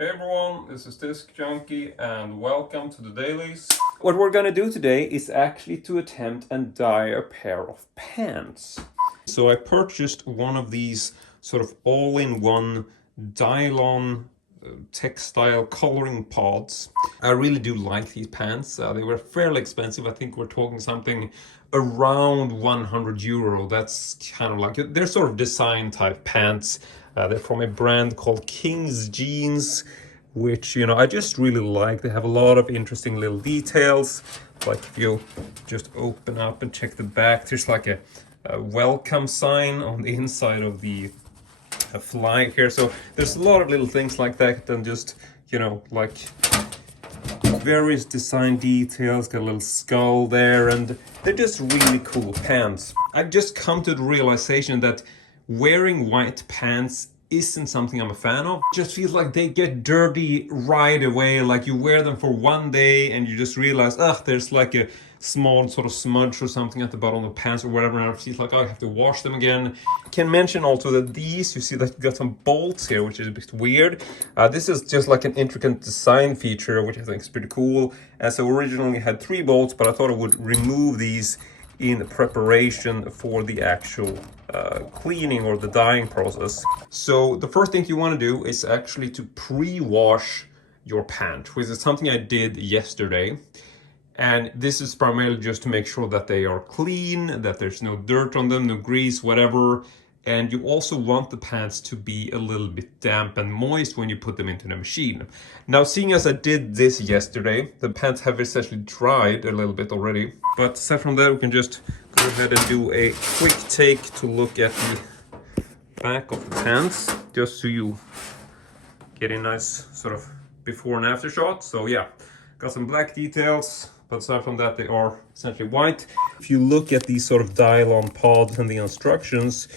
Hey everyone, this is Disc Junkie and welcome to the Dailies. What we're gonna do today is actually to attempt and dye a pair of pants. So I purchased one of these sort of all-in-one Dylon textile coloring pods. I really do like these pants. They were fairly expensive. I think we're talking something around €100. That's kind of like, they're sort of design type pants. They're from a brand called King's Jeans, which, you know, I just really like. They have a lot of interesting little details. Like if you just open up and check the back, there's like a welcome sign on the inside of the flag here. So there's a lot of little things like that, and just, you know, like various design details. Got a little skull there, and they're just really cool pants. I've just come to the realization that wearing white pants isn't something I'm a fan of. It just feels like they get dirty right away. Like you wear them for one day and you just realize, there's like a small sort of smudge or something at the bottom of the pants or whatever, and it feels like, I have to wash them again. I can mention also that these, you see that you got some bolts here, which is a bit weird. This is just like an intricate design feature, which I think is pretty cool. So originally had 3 bolts, but I thought I would remove these in preparation for the actual cleaning or the dyeing process. So the first thing you want to do is actually to pre-wash your pant, which is something I did yesterday. And this is primarily just to make sure that they are clean, that there's no dirt on them, no grease, whatever. And you also want the pants to be a little bit damp and moist when you put them into the machine. Now, seeing as I did this yesterday, the pants have essentially dried a little bit already. But aside from that, we can just go ahead and do a quick take to look at the back of the pants, just so you get a nice sort of before and after shot. So yeah, got some black details, but aside from that, they are essentially white. If you look at these sort of Dylon pods and the instructions,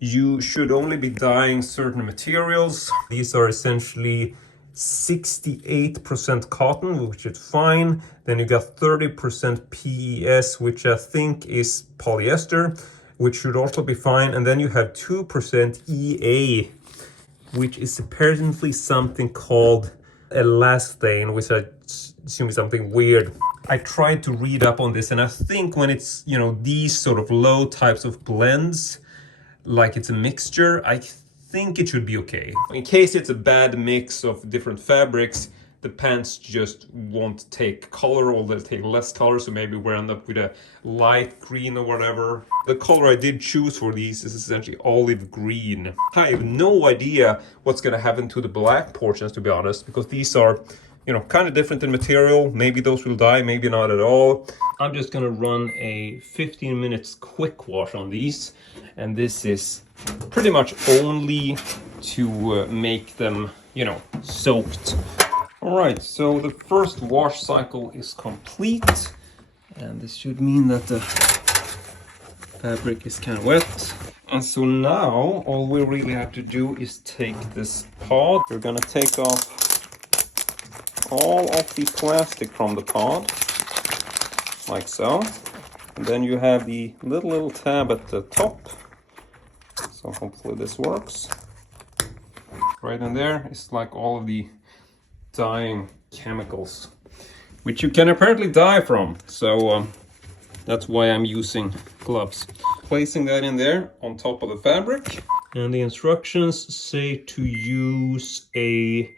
you should only be dyeing certain materials. These are essentially 68% cotton, which is fine. Then you got 30% PES, which I think is polyester, which should also be fine. And then you have 2% EA, which is apparently something called elastane, which I assume is something weird. I tried to read up on this, and I think when it's, you know, these sort of low types of blends, like it's a mixture, I think it should be okay. In case it's a bad mix of different fabrics, the pants just won't take color, or they'll take less color, so maybe we'll end up with a light green or whatever. The color I did choose for these is essentially olive green. I have no idea what's gonna happen to the black portions, to be honest, because these are, you know, kind of different in material. Maybe those will dye, maybe not at all. I'm just gonna run a 15 minutes quick wash on these, and this is pretty much only to make them, you know, soaked. All right, so the first wash cycle is complete, and this should mean that the fabric is kind of wet. And so now all we really have to do is take this pod. We're gonna take off all of the plastic from the pod, like so. And then you have the little tab at the top. So hopefully this works. Right in there is like all of the dyeing chemicals, which you can apparently dye from. So that's why I'm using gloves. Placing that in there on top of the fabric. And the instructions say to use a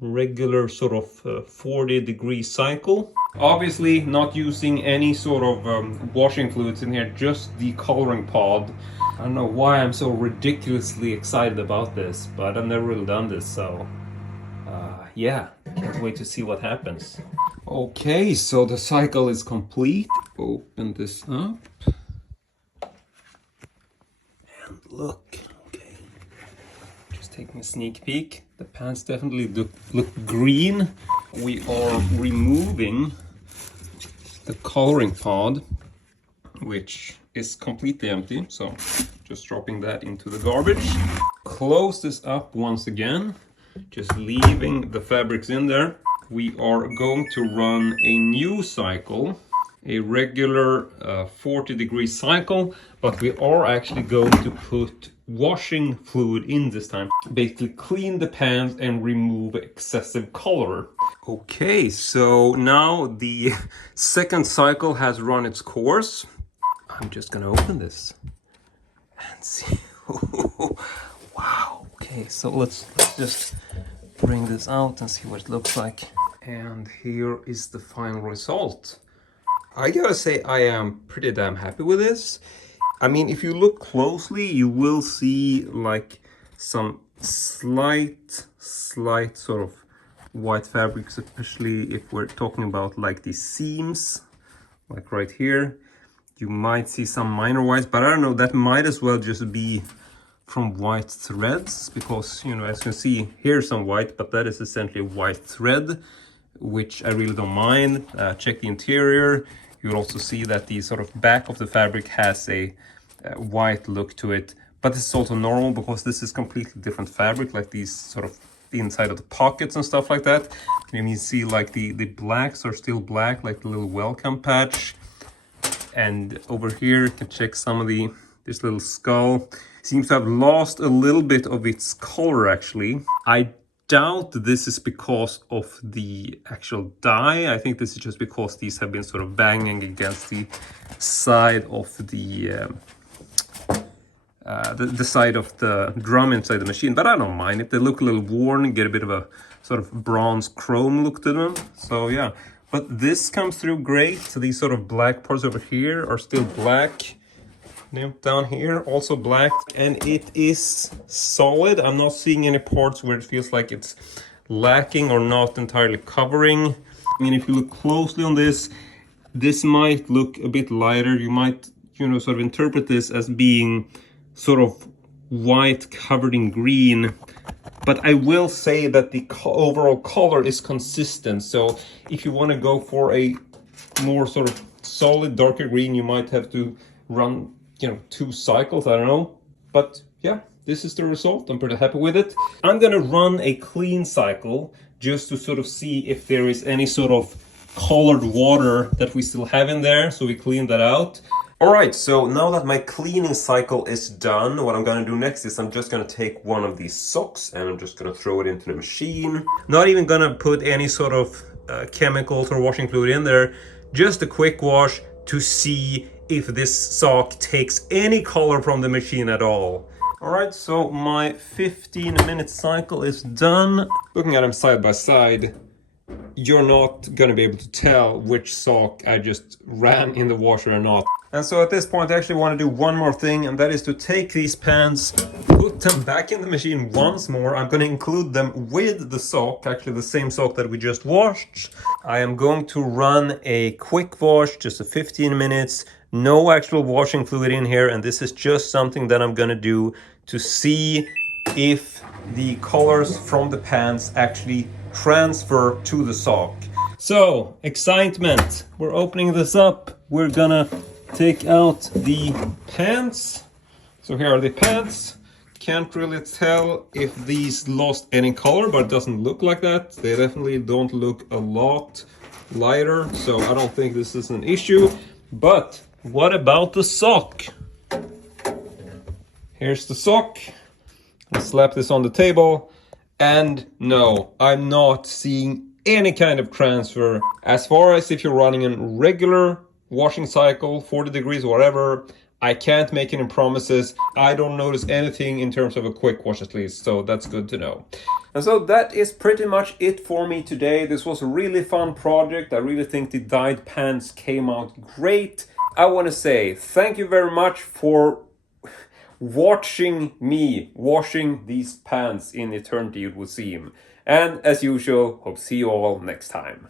regular sort of 40-degree cycle. Obviously not using any sort of washing fluids in here, just the coloring pod. I don't know why I'm so ridiculously excited about this, but I've never really done this, so yeah, can't wait to see what happens. Okay, so the cycle is complete. Open this up. And look, okay. Just taking a sneak peek. The pants definitely look green. We are removing the coloring pod, which is completely empty. So just dropping that into the garbage. Close this up once again, just leaving the fabrics in there. We are going to run a new cycle, a regular 40-degree cycle, but we are actually going to put washing fluid in this time. Basically clean the pants and remove excessive color. Okay, so now the second cycle has run its course. I'm just gonna open this and see. Wow, okay, so let's just bring this out and see what it looks like. And here is the final result. I gotta say, I am pretty damn happy with this. I mean, if you look closely, you will see like some slight sort of white fabrics, especially if we're talking about like the seams, like right here. You might see some minor whites, but I don't know, that might as well just be from white threads, because, you know, as you can see, here's some white, but that is essentially a white thread, which I really don't mind. Check the interior. You'll also see that the sort of back of the fabric has a white look to it, but this is also normal because this is completely different fabric, like these sort of the inside of the pockets and stuff like that. And you see like the blacks are still black, like the little welcome patch. And over here you can check some of this little skull seems to have lost a little bit of its color actually. I doubt this is because of the actual dye. I think this is just because these have been sort of banging against the side of the side of the drum inside the machine, but I don't mind it. They look a little worn, get a bit of a sort of bronze chrome look to them. So yeah, but this comes through great. So these sort of black parts over here are still black. Down here also black, and it is solid. I'm not seeing any parts where it feels like it's lacking or not entirely covering. I mean, if you look closely on this might look a bit lighter. You might, you know, sort of interpret this as being sort of white covered in green, but I will say that the overall color is consistent. So if you want to go for a more sort of solid darker green, you might have to run, you know, 2 cycles, I don't know. But yeah, this is the result. I'm pretty happy with it. I'm gonna run a clean cycle just to sort of see if there is any sort of colored water that we still have in there, so we clean that out. All right, so now that my cleaning cycle is done, what I'm gonna do next is I'm just gonna take one of these socks and I'm just gonna throw it into the machine. Not even gonna put any sort of chemicals or washing fluid in there, just a quick wash to see if this sock takes any color from the machine at all. All right, so my 15-minute cycle is done. Looking at them side by side, you're not gonna be able to tell which sock I just ran in the washer or not. And so at this point, I actually want to do one more thing, and that is to take these pants, put them back in the machine once more. I'm going to include them with the sock, actually the same sock that we just washed. I am going to run a quick wash, just a 15 minutes, no actual washing fluid in here, and this is just something that I'm going to do to see if the colors from the pants actually transfer to the sock. So, excitement. We're opening this up. We're gonna take out the pants. So here are the pants. Can't really tell if these lost any color, but it doesn't look like that. They definitely don't look a lot lighter, so I don't think this is an issue. But what about the sock? Here's the sock. Let's slap this on the table. And no, I'm not seeing any kind of transfer. As far as if you're running a regular washing cycle, 40 degrees or whatever, I can't make any promises. I don't notice anything in terms of a quick wash at least, so that's good to know. And so that is pretty much it for me today. This was a really fun project. I really think the dyed pants came out great. I want to say thank you very much for watching me washing these pants in eternity, it would seem. And as usual, hope to see you all next time.